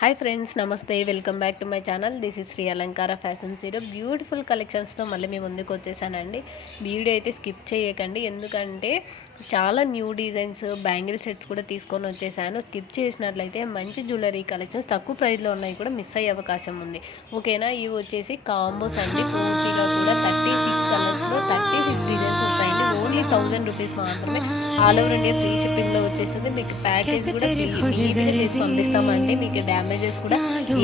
Hi friends, నమస్తే. Welcome back to my channel. This is Shri Alankara fashions. Beautiful కలెక్షన్స్తో మళ్ళీ మీ ముందుకు వచ్చేసానండి. వీడియో అయితే స్కిప్ చేయకండి, ఎందుకంటే చాలా న్యూ డిజైన్స్ బ్యాంగిల్ సెట్స్ కూడా తీసుకొని వచ్చేసాను. స్కిప్ చేసినట్లయితే మంచి జ్యువెలరీ కలెక్షన్స్ తక్కువ ప్రైస్లో ఉన్నాయి కూడా మిస్ అయ్యే అవకాశం ఉంది. ఓకేనా? ఇవి వచ్చేసి కాంబోస్ అండి. పూర్తిగా కూడా 36 కలర్స్లో 36 డిజైన్స్ వస్తాయండి. ఓన్లీ 1000 రూపీస్ మాత్రమే. ఆల్ ఓవర్ ఇండియా ఫ్రీ షిప్పింగ్లో వచ్చేస్తుంది. మీకు ప్యాకేజ్ కూడా నీట్గా చేసి పంపిస్తామండి. మీకు డ్యామేజెస్ కూడా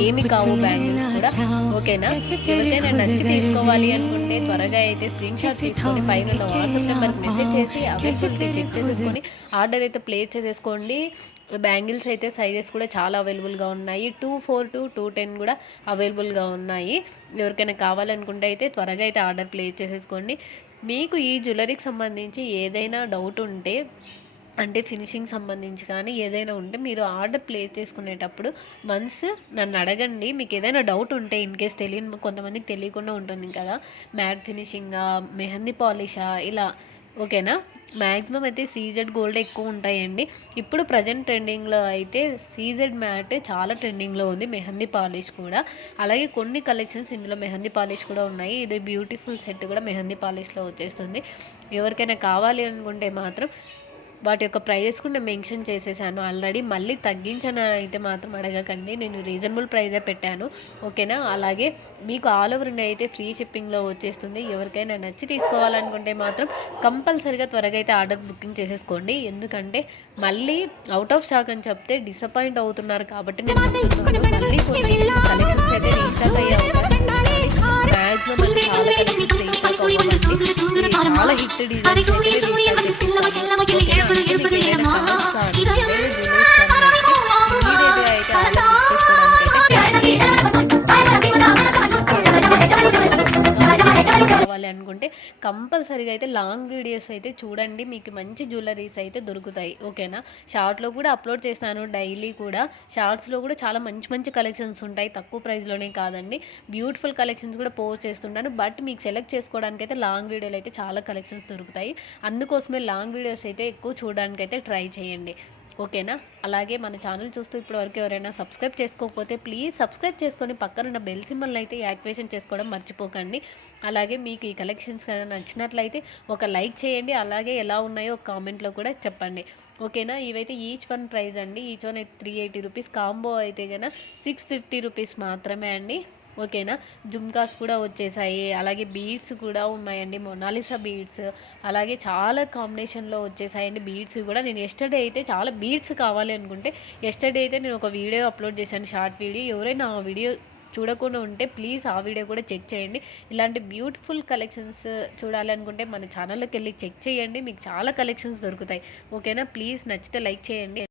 ఏమి కావు, బ్యాంగిల్స్ కూడా. ఓకేనా? ఎవరికైనా నచ్చి తీసుకోవాలి అనుకుంటే త్వరగా అయితే స్క్రీన్ షాట్ తీసుకొని పైన వాట్సాప్ నెంబర్కి మెసేజ్ చేసి అవైలబిలిటీ చెక్ చేసేసుకొని ఆర్డర్ అయితే ప్లేస్ చేసేసుకోండి. బ్యాంగిల్స్ అయితే సైజెస్ కూడా చాలా అవైలబుల్గా ఉన్నాయి. 2-4 to 210 కూడా అవైలబుల్గా ఉన్నాయి. ఎవరికైనా కావాలనుకుంటే అయితే త్వరగా అయితే ఆర్డర్ ప్లేస్ చేసేసుకోండి. మీకు ఈ జ్యువెలరీకి సంబంధించి ఏదైనా డౌట్ ఉంటే, అంటే ఫినిషింగ్ సంబంధించి కానీ ఏదైనా ఉంటే మీరు ఆర్డర్ ప్లేస్ చేసుకునేటప్పుడు వన్స్ నన్ను అడగండి. మీకు ఏదైనా డౌట్ ఉంటే, ఇన్ కేస్ తెలియని కొంతమందికి తెలియకుండా ఉంటుంది కదా, మ్యాట్ ఫినిషింగా, మెహందీ పాలిషా, ఇలా. ఓకేనా? మ్యాక్సిమం అయితే సీజెడ్ గోల్డ్ ఎక్కువ ఉంటాయండి. ఇప్పుడు ప్రజెంట్ ట్రెండింగ్లో అయితే సీజెడ్ మ్యాట్ చాలా ట్రెండింగ్లో ఉంది, మెహందీ పాలిష్ కూడా. అలాగే కొన్ని కలెక్షన్స్ ఇందులో మెహందీ పాలిష్ కూడా ఉన్నాయి. ఇది బ్యూటిఫుల్ సెట్ కూడా మెహందీ పాలిష్లో వచ్చేస్తుంది. ఎవరికైనా కావాలి అనుకుంటే మాత్రం వాటి యొక్క ప్రైజెస్ కూడా నేను మెన్షన్ చేసేసాను ఆల్రెడీ. మళ్ళీ తగ్గించని అయితే మాత్రం అడగకండి, నేను రీజనబుల్ ప్రైజే పెట్టాను. ఓకేనా? అలాగే మీకు ఆల్ ఓవర్ ఇండియా అయితే ఫ్రీ షిప్పింగ్లో వచ్చేస్తుంది. ఎవరికైనా నచ్చి తీసుకోవాలనుకుంటే మాత్రం కంపల్సరీగా త్వరగా అయితే ఆర్డర్ బుకింగ్ చేసేసుకోండి. ఎందుకంటే మళ్ళీ అవుట్ ఆఫ్ స్టాక్ అని చెప్తే డిసప్పాయింట్ అవుతున్నారు కాబట్టి నేను చెప్తున్నాను. మళ్ళీ కొన్ని కలెక్షన్స్ అయితే రీస్టాక్ అయ్యే అవకాశం ఉంది. మ్యాక్సిమం అయితే చాలా కలెక్షన్స్ రీస్టాక్ అవ్వమండి. చాలా హిట్ డిజైన్స్ అనుకుంటే కంపల్సరీగా అయితే లాంగ్ వీడియోస్ అయితే చూడండి. మీకు మంచి జ్యువెలరీస్ అయితే దొరుకుతాయి. ఓకేనా? షార్ట్లో కూడా అప్లోడ్ చేస్తాను డైలీ కూడా. షార్ట్స్లో కూడా చాలా మంచి మంచి కలెక్షన్స్ ఉంటాయి, తక్కువ ప్రైస్లోనే కాదండి. బ్యూటిఫుల్ కలెక్షన్స్ కూడా పోస్ట్ చేస్తుంటాను. బట్ మీకు సెలెక్ట్ చేసుకోవడానికి అయితే లాంగ్ వీడియోలు అయితే చాలా కలెక్షన్స్ దొరుకుతాయి. అందుకోసమే లాంగ్ వీడియోస్ అయితే ఎక్కువ చూడడానికి అయితే ట్రై చేయండి. ఓకేనా? అలాగే మన ఛానల్ చూస్తూ ఇప్పటివరకు ఎవరైనా సబ్స్క్రైబ్ చేసుకోకపోతే ప్లీజ్ సబ్స్క్రైబ్ చేసుకొని పక్కనున్న బెల్ సింబల్ని అయితే యాక్టివేషన్ చేసుకోవడం మర్చిపోకండి. అలాగే మీకు ఈ కలెక్షన్స్ కనుక నచ్చినట్లయితే ఒక లైక్ చేయండి. అలాగే ఎలా ఉన్నాయో ఒక కామెంట్లో కూడా చెప్పండి. ఓకేనా? ఇవైతే ఈచ్ వన్ ప్రైస్ అండి. ఈచ్ వన్ అయితే 380 రూపీస్. కాంబో అయితే కనుక 650 రూపీస్ మాత్రమే అండి. ఓకేనా? జుమ్కాస్ కూడా వచ్చేసాయి. అలాగే బీడ్స్ కూడా ఉన్నాయండి, మొనాలిసా బీడ్స్. అలాగే చాలా కాంబినేషన్లో వచ్చేసాయండి బీడ్స్ కూడా. నేను ఎస్టర్డే అయితే చాలా బీడ్స్ కావాలి అనుకుంటే ఎస్టర్డే అయితే నేను ఒక వీడియో అప్లోడ్ చేశాను, షార్ట్ వీడియో. ఎవరైనా ఆ వీడియో చూడకుండా ఉంటే ప్లీజ్ ఆ వీడియో కూడా చెక్ చేయండి. ఇలాంటి బ్యూటిఫుల్ కలెక్షన్స్ చూడాలి అనుకుంటే మన ఛానల్లోకి వెళ్ళి చెక్ చేయండి. మీకు చాలా కలెక్షన్స్ దొరుకుతాయి. ఓకేనా? ప్లీజ్ నచ్చితే లైక్ చేయండి.